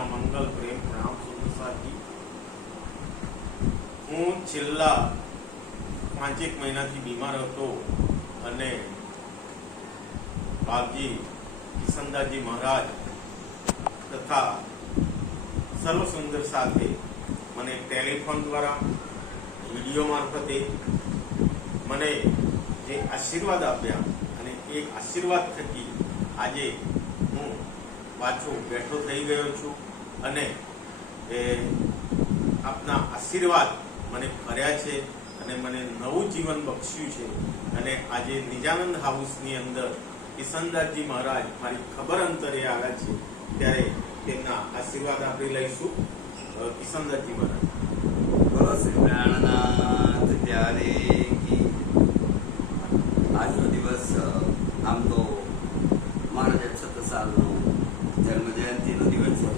સૌના મંગલ પ્રેમ પ્રણામ સુરસાજી। હું છેલ્લા 5 મહિનાથી બીમાર હતો અને બાપજી કિશનદાસજી મહારાજ તથા સર્વસુંદર સાથે મને ટેલિફોન દ્વારા વિડીયો મારફતે મને જે આશીર્વાદ આપ્યા અને એક આશીર્વાદ થકી આજે હું પાછો બેઠો થઈ ગયો છું અને આપના આશીર્વાદ મને ફર્યા છે અને મને નવું જીવન બક્ષ્યું છે અને આજે નિજાનંદ હાઉસની અંદર કિશનદાસજી મહારાજ મારી ખબર અંતરે આવ્યા છે ત્યારે તેમના આશીર્વાદ આપણે લઈશું। કિશનદાસજી મહારાજ બોલો શ્રી પ્રાણનાથ ત્યારે આજનો દિવસ આમ તો મારા 66 સાલનો જન્મ જયંતિનો દિવસ છે।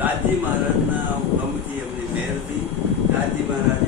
રાજજી મહારાજના હુકમથી એમની મહેરથી રાજજી મહારાજ